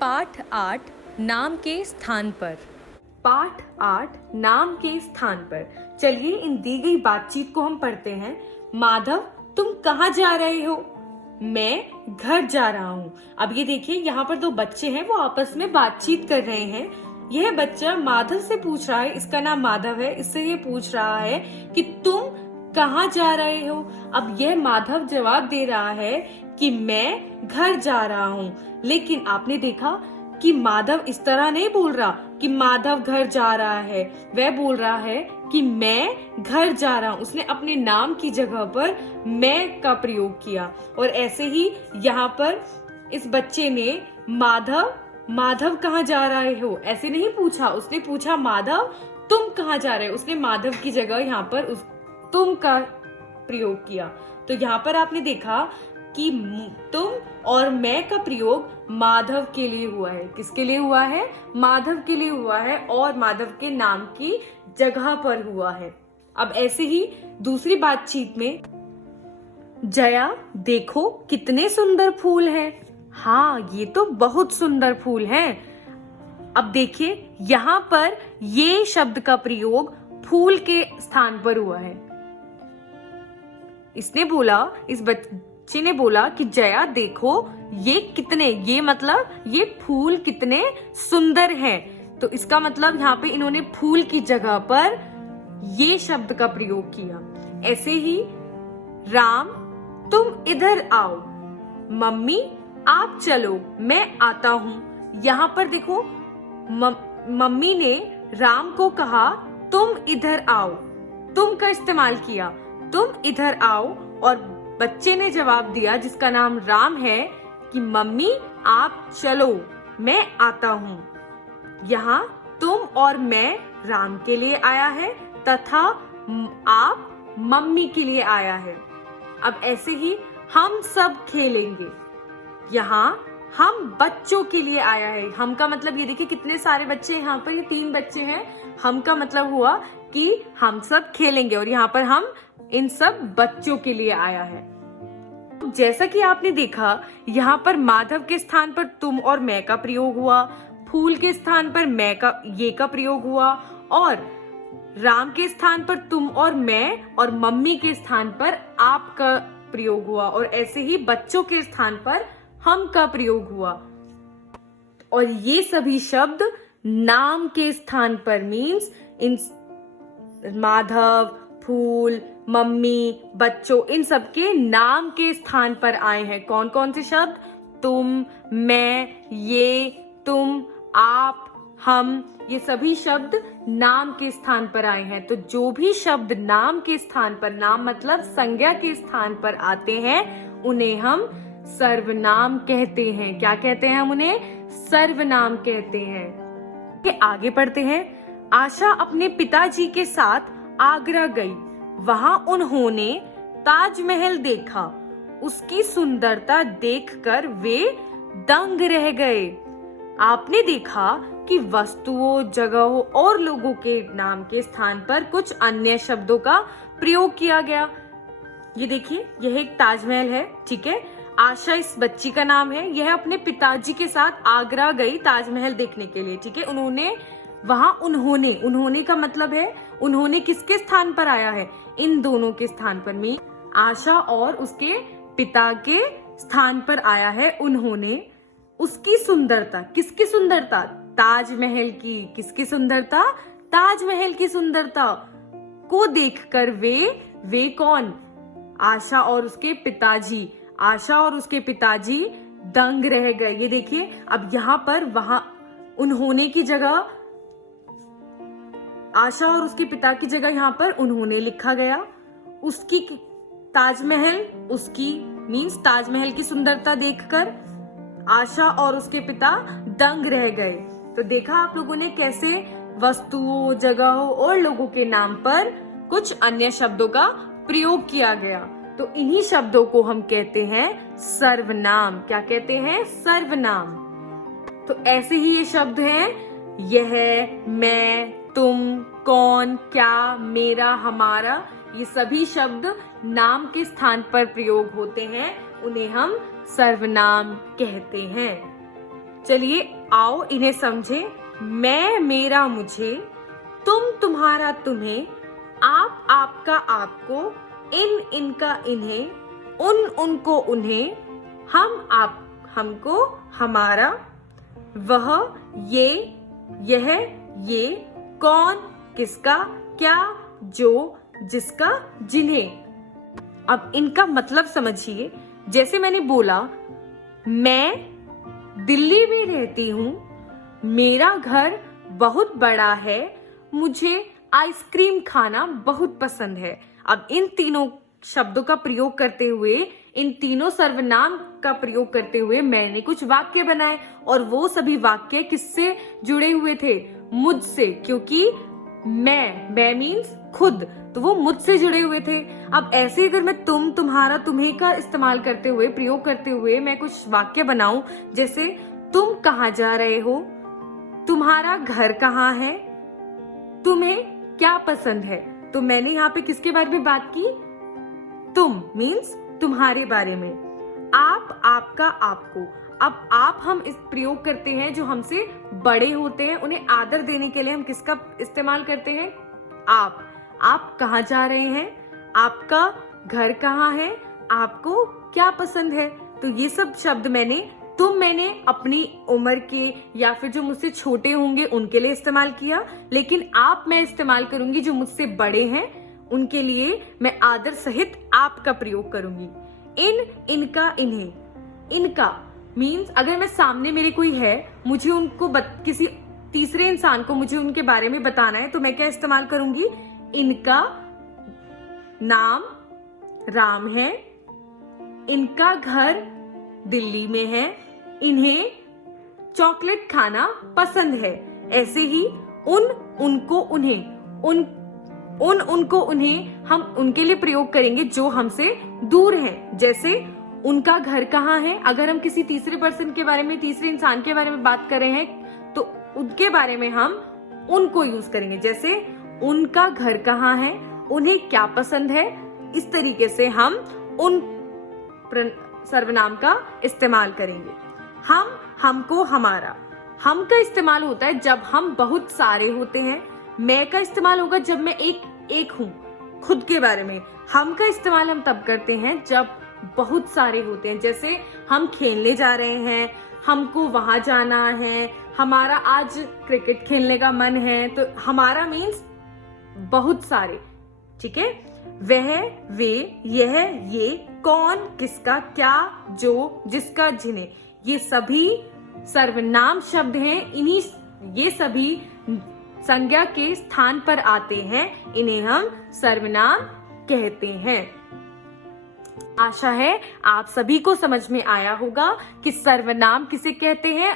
पाठ 8 नाम के स्थान पर। पाठ 8 नाम के स्थान पर। चलिए इन दी गई बातचीत को हम पढ़ते हैं। माधव, तुम कहाँ जा रहे हो? मैं घर जा रहा हूँ। अब ये देखिए, यहाँ पर दो बच्चे हैं, वो आपस में बातचीत कर रहे हैं। यह बच्चा माधव से पूछ रहा है, इसका नाम माधव है, इससे ये पूछ रहा है कि तुम कहाँ जा रहे हो? अब यह माधव जवाब दे रहा है कि मैं घर जा रहा हूँ। लेकिन आपने देखा कि माधव इस तरह नहीं बोल रहा कि माधव घर जा रहा है, वह बोल रहा है कि मैं घर जा रहा हूँ। उसने अपने नाम की जगह पर मैं का प्रयोग किया। और ऐसे ही यहाँ पर इस बच्चे ने माधव कहाँ जा रहे हो ऐसे नहीं पूछा, उसने पूछा माधव तुम कहाँ जा रहे हो। उसने माधव की जगह यहाँ पर तुम का प्रयोग किया। तो यहाँ पर आपने देखा कि तुम और मैं का प्रयोग माधव के लिए हुआ है। किसके लिए हुआ है? माधव के लिए हुआ है और माधव के नाम की जगह पर हुआ है। अब ऐसे ही दूसरी बातचीत में, जया देखो कितने सुंदर फूल हैं। हाँ, ये तो बहुत सुंदर फूल हैं। अब देखिए यहाँ पर ये शब्द का प्रयोग फूल के स्थान पर हुआ है। इस बच्चे ने बोला कि जया देखो ये मतलब ये फूल कितने सुंदर हैं। तो इसका मतलब यहाँ पे इन्होंने फूल की जगह पर ये शब्द का प्रयोग किया। ऐसे ही राम तुम इधर आओ, मम्मी आप चलो मैं आता हूँ। यहाँ पर देखो मम्मी ने राम को कहा तुम इधर आओ, तुम का इस्तेमाल किया, तुम इधर आओ। और बच्चे ने जवाब दिया, जिसका नाम राम है, कि मम्मी आप चलो मैं आता हूँ। यहाँ तुम और मैं राम के लिए आया है तथा आप मम्मी के लिए आया है। अब ऐसे ही हम सब खेलेंगे, यहाँ हम बच्चों के लिए आया है। हम का मतलब ये देखिए कितने सारे बच्चे हैं यहाँ पर, ये 3 बच्चे हैं। हम का मतलब हुआ कि हम सब खेलेंगे और यहाँ पर हम इन सब बच्चों के लिए आया है। जैसा कि आपने देखा, यहाँ पर माधव के स्थान पर तुम और मैं का प्रयोग हुआ, फूल के स्थान पर ये का प्रयोग हुआ और राम के स्थान पर तुम और मैं और मम्मी के स्थान पर आप का प्रयोग हुआ और ऐसे ही बच्चों के स्थान पर हम का प्रयोग हुआ। और ये सभी शब्द नाम के स्थान पर मीन्स इन माधव, फूल, मम्मी, बच्चों, इन सब के नाम के स्थान पर आए हैं। कौन कौन से शब्द? तुम, मैं, ये, तुम, आप, हम, ये सभी शब्द नाम के स्थान पर आए हैं। तो जो भी शब्द नाम के स्थान पर, नाम मतलब संज्ञा के स्थान पर आते हैं, उन्हें हम सर्वनाम कहते हैं। क्या कहते हैं हम उन्हें? सर्वनाम कहते हैं। कि आगे पढ़ते हैं। आशा अपने पिताजी के साथ आगरा गई। वहां उन्होंने ताजमहल देखा। उसकी सुंदरता देखकर वे दंग रह गए। आपने देखा कि वस्तुओं, जगहों और लोगों के नाम के स्थान पर कुछ अन्य शब्दों का प्रयोग किया गया। ये देखिए, यह एक ताजमहल है, ठीक है। आशा इस बच्ची का नाम है। यह अपने पिताजी के साथ आगरा गई ताजमहल देखने के लिए, ठीक है। उन्होंने का मतलब है उन्होंने किसके स्थान पर आया है? इन दोनों के स्थान पर। में आशा और उसके पिता के स्थान पर आया है उन्होंने। उसकी सुंदरता, किसकी सुंदरता? ताजमहल की। किसकी सुंदरता? ताजमहल की सुंदरता को देखकर वे कौन? आशा और उसके पिताजी दंग रह गए। ये देखिए, अब यहाँ पर वहां उन्होंने की जगह आशा और उसके पिता की जगह यहाँ पर उन्होंने लिखा गया। उसकी ताजमहल की सुंदरता देखकर आशा और उसके पिता दंग रह गए। तो देखा आप लोगों ने कैसे वस्तुओं, जगहों और लोगों के नाम पर कुछ अन्य शब्दों का प्रयोग किया गया। तो इन्हीं शब्दों को हम कहते हैं सर्वनाम। क्या कहते हैं? सर्वनाम। तो ऐसे ही ये शब्द हैं, यह, मैं, तुम, कौन, क्या, मेरा, हमारा। ये सभी शब्द नाम के स्थान पर प्रयोग होते हैं, उन्हें हम सर्वनाम कहते हैं। चलिए आओ इन्हें समझे। मैं मेरा मुझे, तुम तुम्हारा तुम्हें, आप आपका आपको, इन इनका इन्हें, उन उनको उन्हें, हम आप हमको हमारा, वह ये यह ये, कौन किसका, क्या जो जिसका जिन्हें। अब इनका मतलब समझिए। जैसे मैंने बोला, मैं दिल्ली में रहती हूँ, मेरा घर बहुत बड़ा है, मुझे आइसक्रीम खाना बहुत पसंद है। अब इन तीनों शब्दों का प्रयोग करते हुए, इन तीनों सर्वनाम का प्रयोग करते हुए मैंने कुछ वाक्य बनाए, और वो सभी वाक्य किससे जुड़े हुए थे? मुझसे, क्योंकि मैं मीन्स खुद, तो वो मुझसे जुड़े हुए थे। अब ऐसे अगर मैं तुम तुम्हारा तुम्हें का इस्तेमाल करते हुए, प्रयोग करते हुए मैं कुछ वाक्य बनाऊं, जैसे तुम कहाँ जा रहे हो, तुम्हारा घर कहाँ है, तुम्हें क्या पसंद है, तो मैंने यहाँ पे किसके बारे में बात की? तुम मीन्स तुम्हारे बारे में। आप आपका आपको। अब आप हम इस प्रयोग करते हैं जो हमसे बड़े होते हैं, उन्हें आदर देने के लिए हम किसका इस्तेमाल करते हैं? आप कहाँ जा रहे हैं, आपका घर कहाँ है, आपको क्या पसंद है। तो ये सब शब्द मैंने अपनी उम्र के या फिर जो मुझसे छोटे होंगे उनके लिए इस्तेमाल किया, लेकिन आप मैं इस्तेमाल करूंगी जो मुझसे बड़े हैं, उनके लिए मैं आदर सहित आप का प्रयोग करूंगी। इन इनका इन्हें। इनका मीन्स अगर मैं सामने मेरे कोई है, मुझे उनको किसी तीसरे इंसान को मुझे उनके बारे में बताना है, तो मैं क्या इस्तेमाल करूंगी? इनका नाम राम है, इनका घर दिल्ली में है, इन्हें चॉकलेट खाना पसंद है। ऐसे ही उन उनको उन्हें, उन उनको उन्हें हम उनके लिए प्रयोग करेंगे जो हमसे दूर हैं। जैसे उनका घर कहाँ है, अगर हम किसी तीसरे पर्सन के बारे में, तीसरे इंसान के बारे में बात कर रहे हैं, तो उनके बारे में हम उनको यूज करेंगे। जैसे उनका घर कहाँ है, उन्हें क्या पसंद है। इस तरीके से हम उन सर्वनाम का इस्तेमाल करेंगे। हम हमको हमारा। हम का इस्तेमाल होता है जब हम बहुत सारे होते हैं। मैं का इस्तेमाल होगा जब मैं एक हूँ, खुद के बारे में। हम का इस्तेमाल हम तब करते हैं जब बहुत सारे होते हैं। जैसे हम खेलने जा रहे हैं, हमको वहां जाना है, हमारा आज क्रिकेट खेलने का मन है, तो हमारा मीन्स बहुत सारे। ठीक है, वह वे यह ये, कौन किसका, क्या जो जिसका जिन्हें, ये सभी सर्वनाम शब्द हैं। ये सभी संज्ञा के स्थान पर आते हैं, इन्हें हम सर्वनाम कहते हैं। आशा है आप सभी को समझ में आया होगा कि सर्वनाम किसे कहते हैं